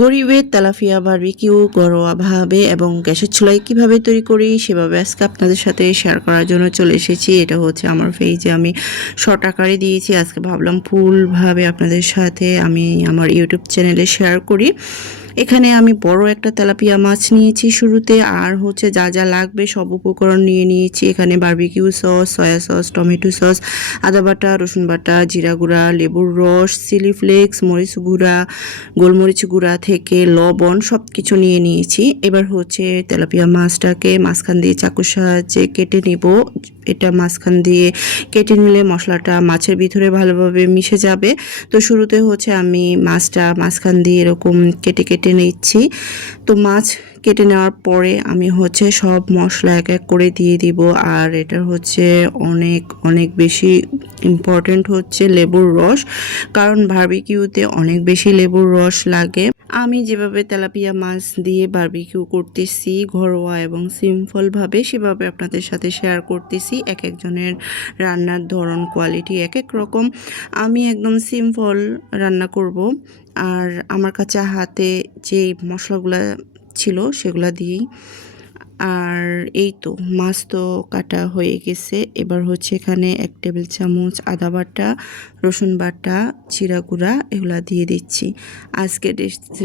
গরিবের তালাফিয়া বারবিকিউ ঘরোয়াভাবে এবং গ্যাসের চুলায় কীভাবে তৈরি করি সেভাবে আজকে আপনাদের সাথে শেয়ার করার জন্য চলে এসেছি। এটা হচ্ছে আমার পেজে আমি শর্ট আকারে দিয়েছি। আজকে ভাবলাম ফুলভাবে আপনাদের সাথে আমি আমার ইউটিউব চ্যানেলে শেয়ার করি। এখানে আমি বড় একটা তেলাপিয়া মাছ নিয়েছি শুরুতে, আর হচ্ছে যা যা লাগবে সব উপকরণ নিয়ে নিয়েছি। এখানে barbecue sauce soya sauce tomato sauce আদা বাটা, রসুন বাটা, জিরা গুঁড়া, লেবুর রস চিলি ফ্লেক্স মরিচ গুঁড়া, গোলমরিচ গুঁড়া থেকে লবণ সব কিছু নিয়ে নিয়েছি। এবার হচ্ছে তেলাপিয়া মাছটাকে মাঝখান দিয়ে চাকুর সাহায্যে কেটে নিব। এটা মাঝখান দিয়ে কেটে নিলে মশলাটা মাছের ভিতরে ভালোভাবে মিশে যাবে। তো শুরুতে হচ্ছে আমি মাছটা মাঝখান দিয়ে এরকম কেটে কেটে নিচ্ছি। তো মাছ কেটে নেওয়ার পরে আমি হচ্ছে সব মশলা এক এক করে দিয়ে দিব। আর এটা হচ্ছে অনেক অনেক বেশি ইম্পর্টেন্ট হচ্ছে লেবুর রস, কারণ বার্বিকিউতে অনেক বেশি লেবুর রস লাগে। আমি যেভাবে তেলাপিয়া মাছ দিয়ে বার্বিকিউ করতেছি ঘরোয়া এবং সিম্পলভাবে, সেভাবে আপনাদের সাথে শেয়ার করতেছি। এক একজনের রান্নার ধরন কোয়ালিটি এক এক রকম। আমি একদম সিম্পল রান্না করব। আর আমার কাছে হাতে যে মশলাগুলা ছিল সেগুলা দিয়েই। আর এই তো, মাছ তো কাটা হয়ে গেছে। এবার হচ্ছে এখানে এক টেবিল চামচ আদা বাটা, রসুন বাটা, জিরা গুঁড়া এগুলা দিয়ে দিচ্ছি। আজকের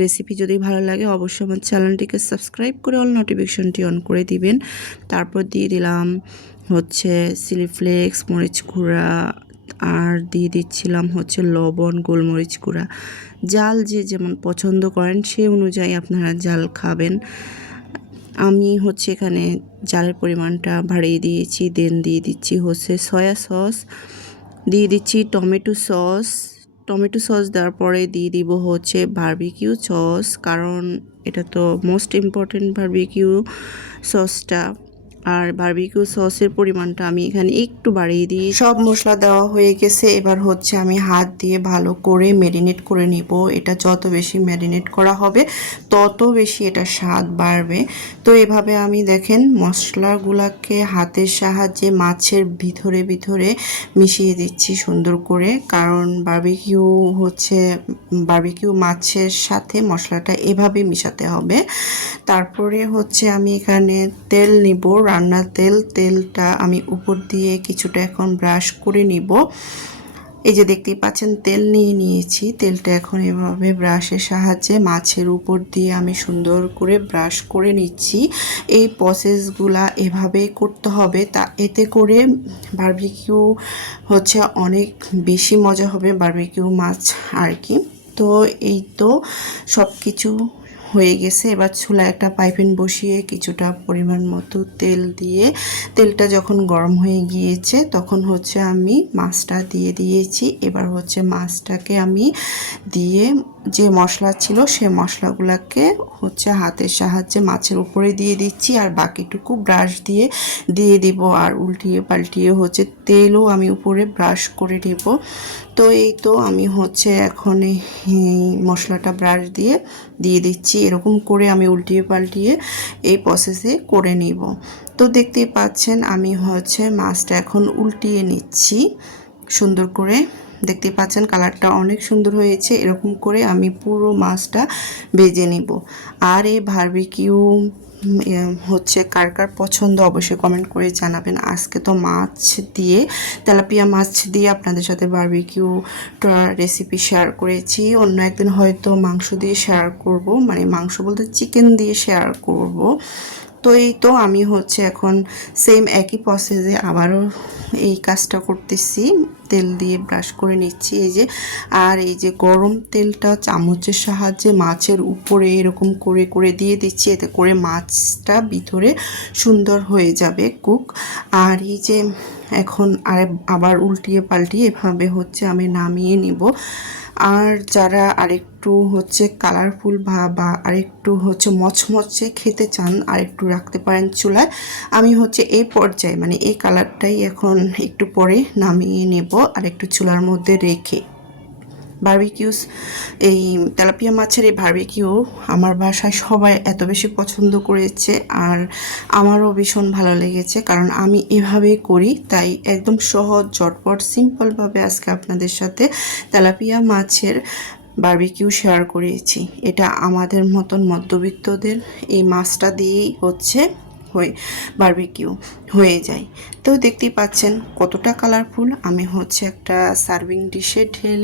রেসিপি যদি ভালো লাগে অবশ্যই আমার চ্যানেলটিকে সাবস্ক্রাইব করে অল নোটিফিকেশনটি অন করে দিবেন। তারপর দিয়ে দিলাম হচ্ছে চিলি ফ্লেক্স মরিচ গুঁড়া আর দিয়ে দিচ্ছিলাম হচ্ছে লবণ, গোলমরিচ গুঁড়া। জাল যে যেমন পছন্দ করেন সেই অনুযায়ী আপনারা জাল খাবেন। আমি হচ্ছে এখানে জালের পরিমাণটা বাড়িয়ে দিয়েছি দেন দিয়ে দিচ্ছি হচ্ছে সয়া সস দিয়ে দিচ্ছি টমেটো সস টমেটো সস দেওয়ার পরে দিয়ে দিব হচ্ছে বারবিকিউ সস কারণ এটা তো মোস্ট ইম্পর্টেন্ট বারবিকিউ সসটা আর বারবিকিউ সসের পরিমাণটা আমি এখানে একটু বাড়িয়ে দিই। সব মশলা দেওয়া হয়ে গেছে। এবার হচ্ছে আমি হাত দিয়ে ভালো করে ম্যারিনেট করে নিব। এটা যত বেশি ম্যারিনেট করা হবে, তত বেশি এটা স্বাদ বাড়বে। তো এভাবে আমি দেখেন মশলাগুলাকে হাতের সাহায্যে মাছের ভিতরে ভিতরে মিশিয়ে দিচ্ছি সুন্দর করে। কারণ বারবিকিউ হচ্ছে বারবিকিউ মাছের সাথে মশলাটা এভাবে মিশাতে হবে। তারপরে হচ্ছে আমি এখানে তেল নিব রান্নার তেল, তেলটা আমি উপর দিয়ে কিছুটা এখন ব্রাশ করে নিব। এই যে দেখতেই পাচ্ছেন, তেল নিয়ে নিয়েছি। তেলটা এখন এভাবে ব্রাশের সাহায্যে মাছের উপর দিয়ে আমি সুন্দর করে ব্রাশ করে নিচ্ছি। এই প্রসেসগুলা এভাবে করতে হবে, তা এতে করে বারবিকিউ হচ্ছে অনেক বেশি মজা হবে বারবিকিউ মাছ আর কি। তো এই তো সব কিছু হয়ে গেছে। এবার চুলা একটা পাইপেন বসিয়ে কিছুটা পরিমাণ মতো তেল দিয়ে, তেলটা যখন গরম হয়ে গিয়েছে তখন হচ্ছে আমি মাছটা দিয়ে দিয়েছি। এবার হচ্ছে মাছটাকে আমি দিয়ে যে মশলা ছিল, সে মশলাগুলোকে হচ্ছে হাতের সাহায্যে মাছের উপরে দিয়ে দিচ্ছি আর বাকিটুকু ব্রাশ দিয়ে দিয়ে দিব আর উল্টিয়ে পাল্টিয়ে হচ্ছে তেলও আমি উপরে ব্রাশ করে দেব তো এই তো আমি হচ্ছে এখন এই মশলাটা ব্রাশ দিয়ে দিয়ে দিচ্ছি। এরকম করে আমি উল্টিয়ে পাল্টিয়ে এই প্রসেসে করে নিব। তো দেখতেই পাচ্ছেন আমি হচ্ছে মাছটা এখন উল্টিয়ে নিচ্ছি সুন্দর করে। দেখতে পাচ্ছেন কালারটা অনেক সুন্দর হয়েছে। এরকম করে আমি পুরো মাছটা ভেজে নিব। আর এই বারবিকিউ হচ্ছে কার কার পছন্দ অবশ্যই কমেন্ট করে জানাবেন। আজকে তো মাছ দিয়ে, তেলাপিয়া মাছ দিয়ে আপনাদের সাথে বারবিকিউ রেসিপি শেয়ার করেছি। অন্য একদিন হয়তো মাংস দিয়ে শেয়ার করব। মানে মাংস বলতে চিকেন দিয়ে শেয়ার করব। তো এই তো আমি হচ্ছে এখন সেম একই প্রসেসে আবারও এই কাজটা করতেছি। তেল দিয়ে ব্রাশ করে নিচ্ছি। এই যে, আর এই যে গরম তেলটা চামচের সাহায্যে মাছের উপরে এরকম করে করে দিয়ে দিচ্ছি। এতে করে মাছটা ভিতরে সুন্দর হয়ে যাবে কুক আর এই যে এখন আর আবার উল্টিয়ে পাল্টিয়ে এভাবে হচ্ছে আমি নামিয়ে নিব। আর যারা আরেকটু হচ্ছে কালারফুল বা বা আরেকটু হচ্ছে মচমচে খেতে চান, আরেকটু রাখতে পারেন চুলায়, আমি হচ্ছে এই পর্যায়ে মানে এই কালারটাই এখন একটু পরে নামিয়ে নেব আর একটু চুলার মধ্যে রেখে। বার্বিকিউস এই তেলাপিয়া মাছের এই বার্বিকিউ আমার বাসায় সবাই এত বেশি পছন্দ করেছে আর আমারও ভীষণ ভালো লেগেছে কারণ আমি এভাবেই করি। তাই একদম সহজ, ঝটপট সিম্পলভাবে আজকে আপনাদের সাথে তেলাপিয়া মাছের বারবিকিউ শেয়ার করেছি। এটা আমাদের মতন মধ্যবিত্তদের এই মাছটা দিয়েই হচ্ছে হয়ে বারবিকিউ হয়ে যায়। তো দেখতেই পাচ্ছেন কতটা কালারফুল আমি হচ্ছে একটা সার্ভিং ডিশে ঢেলে